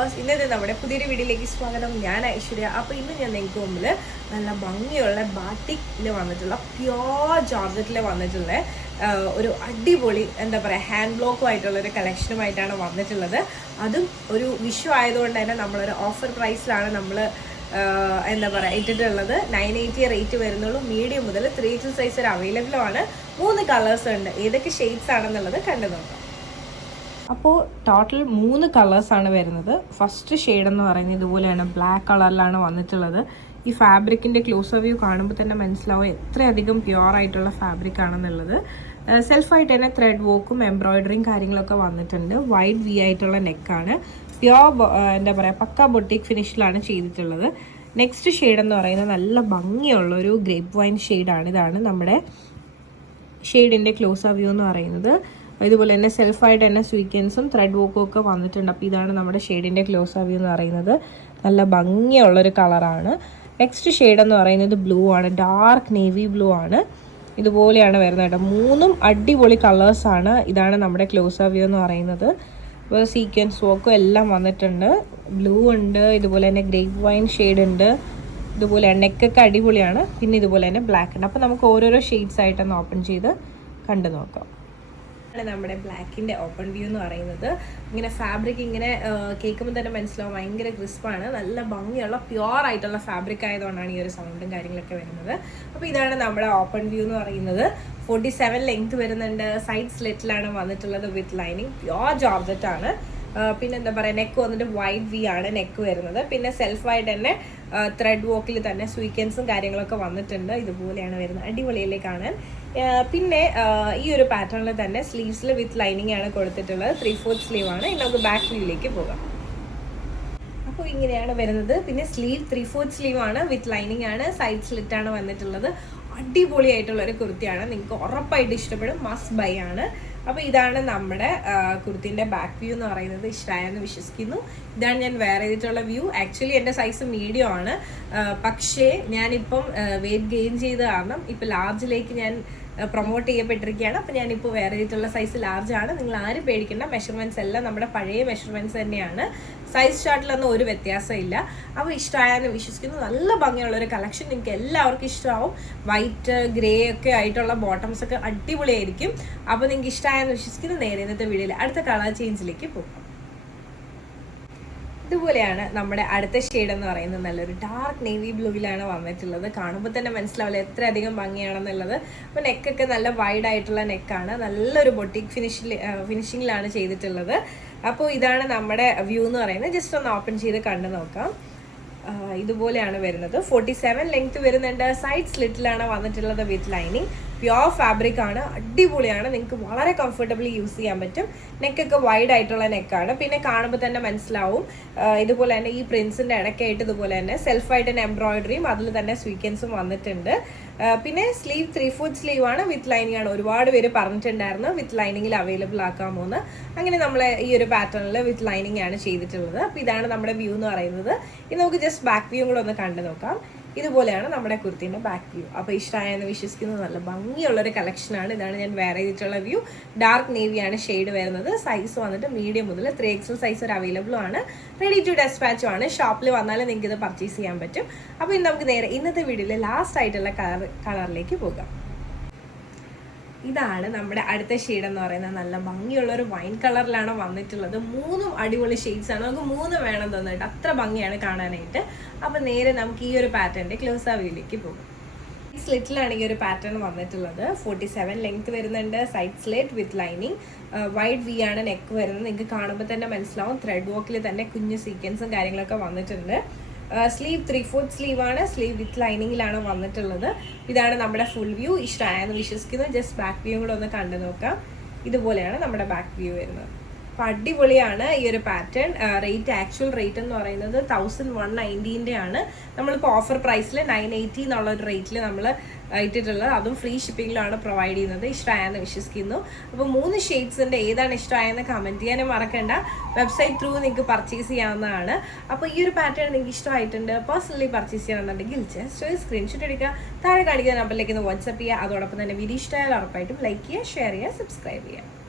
Viewers, ഇന്നത്തെ നമ്മുടെ പുതിയൊരു വീഡിയോയിലേക്ക് സ്വാഗതം. ഞാൻ ഐശ്വര്യ. അപ്പോൾ ഇന്ന് ഞാൻ നിങ്ങൾക്ക് മുമ്പിൽ നല്ല ഭംഗിയുള്ള ബാറ്റിക്കിൽ വന്നിട്ടുള്ള പ്യോർ ജോർജറ്റിൽ വന്നിട്ടുള്ള ഒരു അടിപൊളി ഹാൻഡ് ബ്ലോക്കും ആയിട്ടുള്ളൊരു കളക്ഷനുമായിട്ടാണ് വന്നിട്ടുള്ളത്. അതും ഒരു വിഷു ആയതുകൊണ്ട് തന്നെ നമ്മളൊരു ഓഫർ പ്രൈസിലാണ് നമ്മൾ ഇട്ടിട്ടുള്ളത്. 980 റേറ്റ് വരുന്നുള്ളൂ. മീഡിയം മുതൽ 3XL സൈസ് ഒരു അവൈലബിളും ആണ്. 3 കളേഴ്സ് ഉണ്ട്. ഏതൊക്കെ ഷെയ്ഡ്സ് ആണെന്നുള്ളത് കണ്ടു നോക്കാം. അപ്പോൾ ടോട്ടൽ 3 കളേഴ്സാണ് വരുന്നത്. ഫസ്റ്റ് ഷെയ്ഡ് എന്ന് പറയുന്നത് ഇതുപോലെയാണ്, ബ്ലാക്ക് കളറിലാണ് വന്നിട്ടുള്ളത്. ഈ ഫാബ്രിക്കിൻ്റെ ക്ലോസർ വ്യൂ കാണുമ്പോൾ തന്നെ മനസ്സിലാവും എത്രയധികം പ്യുവർ ആയിട്ടുള്ള ഫാബ്രിക് ആണെന്നുള്ളത്. സെൽഫായിട്ട് തന്നെ ത്രെഡ് വർക്കും എംബ്രോയിഡറിയും കാര്യങ്ങളൊക്കെ വന്നിട്ടുണ്ട്. വൈഡ് വി ആയിട്ടുള്ള നെക്കാണ്. പ്യുവർ പക്ക ബൊട്ടിക് ഫിനിഷിലാണ് ചെയ്തിട്ടുള്ളത്. നെക്സ്റ്റ് ഷെയ്ഡ് എന്ന് പറയുന്നത് നല്ല ഭംഗിയുള്ളൊരു ഗ്രേപ്പ് വൈൻ ഷെയ്ഡാണ്. ഇതാണ് നമ്മുടെ ഷെയ്ഡിൻ്റെ ക്ലോസർ വ്യൂ എന്ന് പറയുന്നത്. ഇതുപോലെ തന്നെ സെൽഫായിട്ട് തന്നെ സ്വീക്വൻസും ത്രെഡ് വർക്കും ഒക്കെ വന്നിട്ടുണ്ട്. അപ്പോൾ ഇതാണ് നമ്മുടെ ഷെയ്ഡിൻ്റെ ക്ലോസർ വ്യൂ എന്ന് പറയുന്നത്. നല്ല ഭംഗിയുള്ളൊരു കളറാണ്. നെക്സ്റ്റ് ഷെയ്ഡ് എന്ന് പറയുന്നത് ബ്ലൂ ആണ്, ഡാർക്ക് നേവി ബ്ലൂ ആണ്. ഇതുപോലെയാണ് വരുന്നത് കേട്ടോ. 3 അടിപൊളി കളേഴ്സാണ്. ഇതാണ് നമ്മുടെ ക്ലോസർ വ്യൂ എന്ന് പറയുന്നത്. ഇപ്പോൾ സീക്വൻസ് വർക്കും എല്ലാം വന്നിട്ടുണ്ട്. ബ്ലൂ ഉണ്ട്, ഇതുപോലെ തന്നെ ഗ്രേപ്പ് വൈൻ ഷെയ്ഡ് ഉണ്ട്, ഇതുപോലെ നെക്കൊക്കെ അടിപൊളിയാണ്. പിന്നെ ഇതുപോലെ തന്നെ ബ്ലാക്ക് ഉണ്ട്. അപ്പോൾ നമുക്ക് ഓരോരോ ഷെയ്ഡ്സ് ആയിട്ടൊന്ന് ഓപ്പൺ ചെയ്ത് കണ്ടു നോക്കാം. നമ്മുടെ ബ്ലാക്കിൻ്റെ ഓപ്പൺ വ്യൂ എന്ന് പറയുന്നത് ഇങ്ങനെ ഫാബ്രിക് ഇങ്ങനെ കേൾക്കുമ്പോൾ തന്നെ മനസ്സിലാവും ഭയങ്കര ക്രിസ്പാണ്. നല്ല ഭംഗിയുള്ള പ്യുവർ ആയിട്ടുള്ള ഫാബ്രിക് ആയതുകൊണ്ടാണ് ഈ ഒരു സൗണ്ടും കാര്യങ്ങളൊക്കെ വരുന്നത്. അപ്പോൾ ഇതാണ് നമ്മുടെ ഓപ്പൺ വ്യൂ എന്ന് പറയുന്നത്. 47 ലെങ്ത് വരുന്നുണ്ട്. സൈഡ് സ്ലിറ്റിലാണ് വന്നിട്ടുള്ളത് വിത്ത് ലൈനിങ്. പ്യുവർ ജോർജറ്റ് ആണ്. പിന്നെ നെക്ക് വന്നിട്ട് വൈഡ് വി ആണ് നെക്ക് വരുന്നത്. പിന്നെ സെൽഫായിട്ട് തന്നെ ത്രെഡ് വർക്കിൽ തന്നെ സ്വീക്വൻസും കാര്യങ്ങളൊക്കെ വന്നിട്ടുണ്ട്. ഇതുപോലെയാണ് വരുന്നത്. അടിപൊളിയല്ലേ കാണാൻ. പിന്നെ ഈ ഒരു പാറ്റേണിൽ തന്നെ സ്ലീവ്സിൽ വിത്ത് ലൈനിങ് ആണ് കൊടുത്തിട്ടുള്ളത്. 3/4 സ്ലീവ് ആണ്. ഇനി നമുക്ക് ബാക്ക് വ്യൂയിലേക്ക് പോകാം. അപ്പോൾ ഇങ്ങനെയാണ് വരുന്നത്. പിന്നെ സ്ലീവ് 3/4 സ്ലീവ് ആണ്, വിത്ത് ലൈനിങ് ആണ്, സൈഡ് സ്ലിറ്റ് ആണ് വന്നിട്ടുള്ളത്. അടിപൊളിയായിട്ടുള്ളൊരു കുർത്തിയാണ്. നിങ്ങൾക്ക് ഉറപ്പായിട്ട് ഇഷ്ടപ്പെടും. മസ്റ്റ് ബൈ ആണ്. അപ്പോൾ ഇതാണ് നമ്മുടെ കുർത്തിൻ്റെ ബാക്ക് വ്യൂ എന്ന് പറയുന്നത്. ഇഷ്ടമായെന്ന് വിശ്വസിക്കുന്നു. ഇതാണ് ഞാൻ വെയർ ചെയ്തിട്ടുള്ള വ്യൂ. ആക്ച്വലി എൻ്റെ സൈസ് മീഡിയം ആണ്. പക്ഷേ ഞാനിപ്പം വെയിറ്റ് ഗെയിൻ ചെയ്ത കാരണം ഇപ്പോൾ ലാർജിലേക്ക് ഞാൻ പ്രൊമോട്ട് ചെയ്യപ്പെട്ടിരിക്കുകയാണ്. അപ്പോൾ ഞാനിപ്പോൾ വെയർ ചെയ്തിട്ടുള്ള സൈസ് ലാർജ് ആണ്. നിങ്ങൾ ആരും പേടിക്കേണ്ട. മെഷർമെൻറ്റ്സ് എല്ലാം നമ്മുടെ പഴയ മെഷർമെൻറ്റ്സ് തന്നെയാണ്. സൈസ് ചാർട്ടിലൊന്നും ഒരു വ്യത്യാസമില്ല. അപ്പോൾ ഇഷ്ടമായെന്ന് വിശ്വസിക്കുന്നു. നല്ല ഭംഗിയുള്ളൊരു കളക്ഷൻ. നിങ്ങൾക്ക് എല്ലാവർക്കും ഇഷ്ടമാവും. വൈറ്റ് ഗ്രേ ഒക്കെ ആയിട്ടുള്ള ബോട്ടംസ് ഒക്കെ അടിപൊളിയായിരിക്കും. അപ്പോൾ നിങ്ങൾക്ക് ഇഷ്ടമായെന്ന് വിശ്വസിക്കുന്നു. നേരെ ഇന്നത്തെ വീഡിയോയിൽ അടുത്ത കളർ ചേഞ്ചിലേക്ക് പോകും. ഇതുപോലെയാണ് നമ്മുടെ അടുത്ത ഷെയ്ഡ് എന്ന് പറയുന്നത്. നല്ലൊരു ഡാർക്ക് നേവി ബ്ലൂവിലാണ് വന്നിട്ടുള്ളത്. കാണുമ്പോൾ തന്നെ മനസ്സിലാവില്ല എത്രയധികം ഭംഗിയാണെന്നുള്ളത്. അപ്പോൾ നെക്കൊക്കെ നല്ല വൈഡ് ആയിട്ടുള്ള നെക്കാണ്. നല്ലൊരു ബൊട്ടിക് ഫിനിഷിങ്ങിലാണ് ചെയ്തിട്ടുള്ളത്. അപ്പോൾ ഇതാണ് നമ്മുടെ വ്യൂ എന്ന് പറയുന്നത്. ജസ്റ്റ് ഒന്ന് ഓപ്പൺ ചെയ്ത് കണ്ടു നോക്കാം. ഇതുപോലെയാണ് വരുന്നത്. 47 ലെങ്ത് വരുന്നുണ്ട്. സൈഡ് സ്ലിറ്റിലാണ് വന്നിട്ടുള്ളത് വിത്ത് ലൈനിങ്. പ്യുവർ ഫാബ്രിക് ആണ്. അടിപൊളിയാണ്. നിങ്ങൾക്ക് വളരെ കംഫർട്ടബിളി യൂസ് ചെയ്യാൻ പറ്റും. നെക്കൊക്കെ വൈഡ് ആയിട്ടുള്ള നെക്കാണ്. പിന്നെ കാണുമ്പോൾ തന്നെ മനസ്സിലാവും. ഇതുപോലെ തന്നെ ഈ പ്രിൻസിൻ്റെ ഇടയ്ക്കായിട്ട് ഇതുപോലെ തന്നെ സെൽഫായിട്ട് തന്നെ എംബ്രോയിഡറിയും അതിൽ തന്നെ സ്വീക്വൻസും വന്നിട്ടുണ്ട്. പിന്നെ സ്ലീവ് 3/4 സ്ലീവ് ആണ്, വിത്ത് ലൈനിങ് ആണ്. ഒരുപാട് പേര് പറഞ്ഞിട്ടുണ്ടായിരുന്നു വിത്ത് ലൈനിങ്ങിൽ അവൈലബിൾ ആക്കാമോ എന്ന്. അങ്ങനെ നമ്മൾ ഈ ഒരു പാറ്റേണിൽ വിത്ത് ലൈനിങ് ആണ് ചെയ്തിട്ടുള്ളത്. അപ്പോൾ ഇതാണ് നമ്മുടെ വ്യൂ എന്ന് പറയുന്നത്. ഇനി നമുക്ക് ജസ്റ്റ് ബാക്ക് വ്യൂ കൂടെ ഒന്ന് കണ്ടു നോക്കാം. ഇതുപോലെയാണ് നമ്മുടെ കുർത്തിൻ്റെ ബാക്ക് വ്യൂ. അപ്പോൾ ഇഷ്ടമായെന്ന് വിശ്വസിക്കുന്നത്. നല്ല ഭംഗിയുള്ളൊരു കളക്ഷനാണ്. ഇതാണ് ഞാൻ വെയർ ചെയ്തിട്ടുള്ള വ്യൂ. ഡാർക്ക് നേവിയാണ് ഷെയ്ഡ് വരുന്നത്. സൈസ് വന്നിട്ട് മീഡിയം മുതൽ 3XL സൈസ് ഒരു അവൈലബിളും ആണ്. റെഡി ടു ഡെസ്പാച്ചും ആണ്. ഷോപ്പിൽ വന്നാലും നിങ്ങൾക്ക് ഇത് പർച്ചേസ് ചെയ്യാൻ പറ്റും. അപ്പോൾ ഇനി നമുക്ക് നേരെ ഇന്നത്തെ വീഡിയോയിൽ ലാസ്റ്റ് ആയിട്ടുള്ള കളറിലേക്ക് പോകാം. ഇതാണ് നമ്മുടെ അടുത്ത ഷെയ്ഡ് എന്ന് പറയുന്നത്. നല്ല ഭംഗിയുള്ളൊരു വൈൻ കളറിലാണ് വന്നിട്ടുള്ളത്. 3 അടിപൊളി ഷെയ്ഡ്സ് ആണ്. നമുക്ക് 3 വേണം തോന്നിട്ട് അത്ര ഭംഗിയാണ് കാണാനായിട്ട്. അപ്പോൾ നേരെ നമുക്ക് ഈ ഒരു പാറ്റേണിൻ്റെ ക്ലോസർ വ്യൂയിലേക്ക് പോകും. സ്ലിറ്റിലാണ് ഈ ഒരു പാറ്റേൺ വന്നിട്ടുള്ളത്. 47 ലെങ്ത് വരുന്നുണ്ട്. Side slit with lining. Wide V ആണ് നെക്ക് വരുന്നത്. നിങ്ങൾക്ക് കാണുമ്പോൾ തന്നെ മനസ്സിലാവും. ത്രെഡ് വർക്കിൽ തന്നെ കുഞ്ഞു സീക്വൻസും കാര്യങ്ങളൊക്കെ വന്നിട്ടുണ്ട്. സ്ലീവ് 3/4 സ്ലീവ് ആണ്. സ്ലീവ് വിത്ത് ലൈനിങ്ങിലാണ് വന്നിട്ടുള്ളത്. ഇതാണ് നമ്മുടെ ഫുൾ വ്യൂ. ഇഷ്ടമായെന്ന് വിശ്വസിക്കുന്നു. ജസ്റ്റ് ബാക്ക് വ്യൂ കൂടെ ഒന്ന് കണ്ടു നോക്കാം. ഇതുപോലെയാണ് നമ്മുടെ ബാക്ക് വ്യൂ വരുന്നത്. അപ്പോൾ അടിപൊളിയാണ് ഈ ഒരു പാറ്റേൺ. ആക്ച്വൽ റേറ്റ് എന്ന് പറയുന്നത് 1190 ആണ്. നമ്മളിപ്പോൾ ഓഫർ പ്രൈസിൽ 980 എന്നുള്ള ഒരു റേറ്റിൽ നമ്മൾ ഇട്ടിട്ടുള്ളത്. അതും ഫ്രീ ഷിപ്പിങ്ങിലാണ് പ്രൊവൈഡ് ചെയ്യുന്നത്. ഇഷ്ടമായെന്ന് വിശ്വസിക്കുന്നു. അപ്പോൾ 3 ഷെയ്ഡ്സിൻ്റെ ഏതാണ് ഇഷ്ടമായെന്ന് കമൻറ്റ് ചെയ്യാനും മറക്കണ്ട. വെബ്സൈറ്റ് ത്രൂ നിങ്ങൾക്ക് പർച്ചേസ് ചെയ്യാവുന്നതാണ്. അപ്പോൾ ഈ ഒരു പാറ്റേൺ നിങ്ങൾക്ക് ഇഷ്ടമായിട്ടുണ്ട്, പേഴ്സണലി പർച്ചേസ് ചെയ്യണമെന്നുണ്ടെങ്കിൽ ജസ്റ്റ് സ്ക്രീൻഷോട്ട് എടുക്കുക. താഴെ കാണിക്കുന്ന നമ്പറിലേക്ക് ഒന്ന് വാട്സപ്പ് ചെയ്യുക. അതോടൊപ്പം തന്നെ വീഡിയോ ഇഷ്ടമായാൽ ഉറപ്പായിട്ടും ലൈക്ക് ചെയ്യുക, ഷെയർ ചെയ്യുക, സബ്സ്ക്രൈബ് ചെയ്യുക.